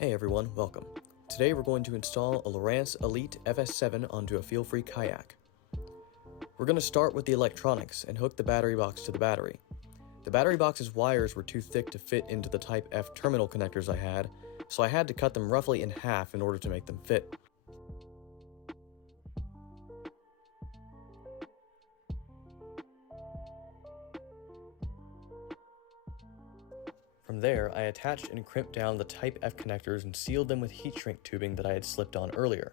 Hey everyone, welcome. Today we're going to install a Lowrance Elite FS7 onto a feel-free kayak. We're going to start with the electronics and hook the battery box to the battery. The battery box's wires were too thick to fit into the Type F terminal connectors I had, so I had to cut them roughly in half in order to make them fit. From there, I attached and crimped down the Type F connectors and sealed them with heat shrink tubing that I had slipped on earlier.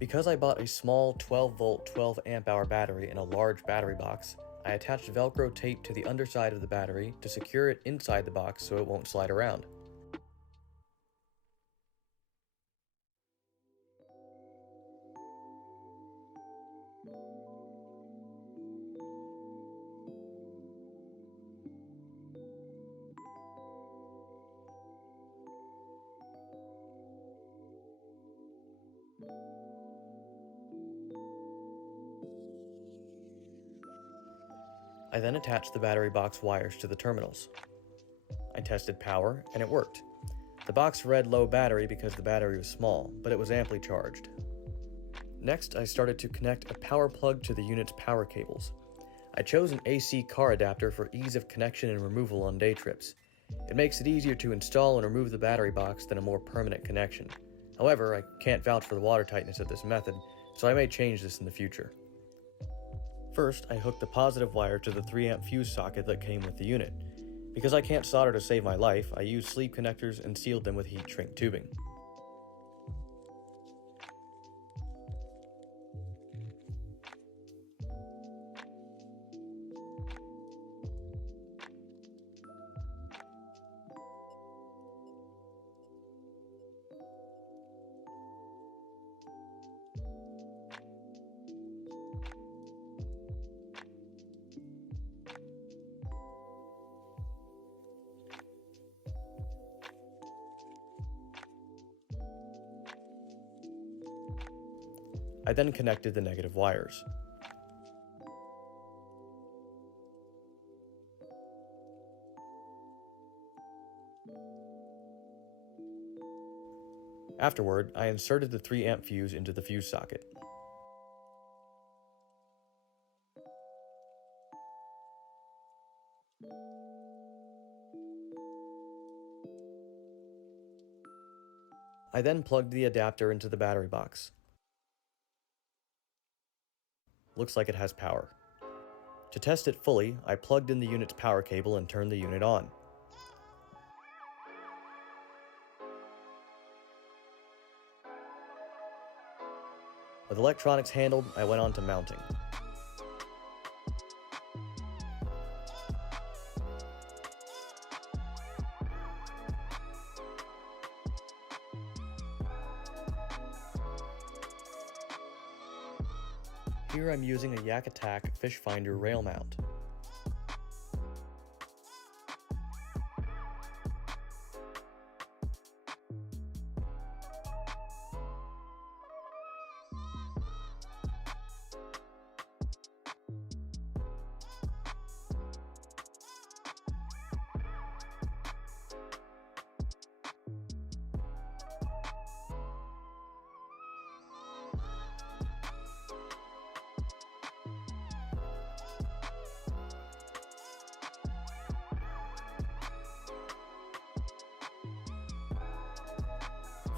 Because I bought a small 12-volt 12-amp-hour battery in a large battery box, I attached Velcro tape to the underside of the battery to secure it inside the box so it won't slide around. I then attached the battery box wires to the terminals. I tested power, and it worked. The box read low battery because the battery was small, but it was amply charged. Next, I started to connect a power plug to the unit's power cables. I chose an AC car adapter for ease of connection and removal on day trips. It makes it easier to install and remove the battery box than a more permanent connection. However, I can't vouch for the watertightness of this method, so I may change this in the future. First, I hooked the positive wire to the 3-amp fuse socket that came with the unit. Because I can't solder to save my life, I used sleeve connectors and sealed them with heat shrink tubing. I then connected the negative wires. Afterward, I inserted the 3-amp fuse into the fuse socket. I then plugged the adapter into the battery box. Looks like it has power. To test it fully, I plugged in the unit's power cable and turned the unit on. With electronics handled, I went on to mounting. Here I'm using a Yak Attack Fish Finder rail mount.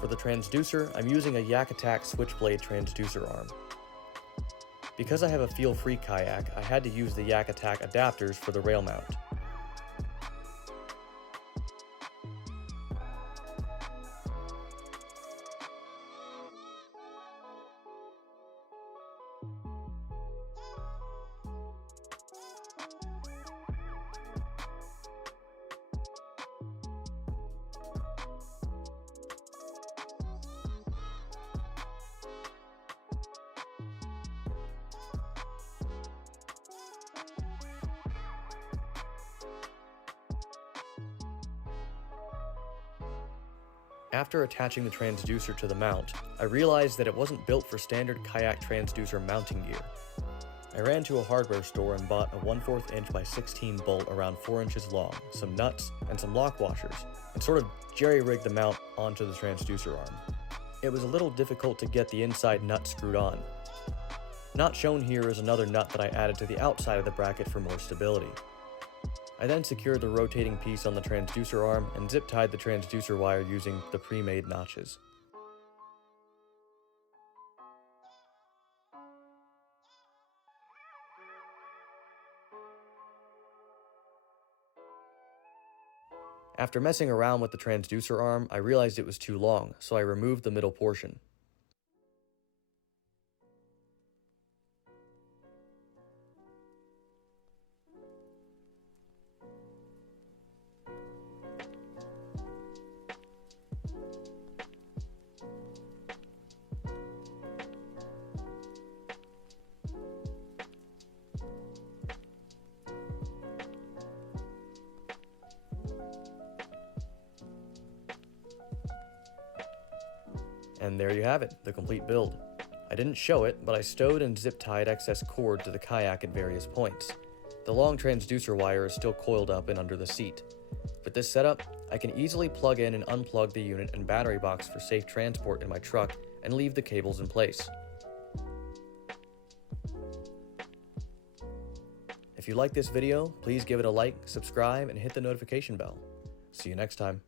For the transducer, I'm using a Yak Attack Switchblade transducer arm. Because I have a feel-free kayak, I had to use the Yak Attack adapters for the rail mount. After attaching the transducer to the mount, I realized that it wasn't built for standard kayak transducer mounting gear. I ran to a hardware store and bought a 1/4 inch by 16 bolt around 4 inches long, some nuts, and some lock washers, and sort of jerry-rigged the mount onto the transducer arm. It was a little difficult to get the inside nut screwed on. Not shown here is another nut that I added to the outside of the bracket for more stability. I then secured the rotating piece on the transducer arm and zip-tied the transducer wire using the pre-made notches. After messing around with the transducer arm, I realized it was too long, so I removed the middle portion. And there you have it, the complete build. I didn't show it, but I stowed and zip-tied excess cord to the kayak at various points. The long transducer wire is still coiled up and under the seat. With this setup, I can easily plug in and unplug the unit and battery box for safe transport in my truck and leave the cables in place. If you like this video, please give it a like, subscribe, and hit the notification bell. See you next time.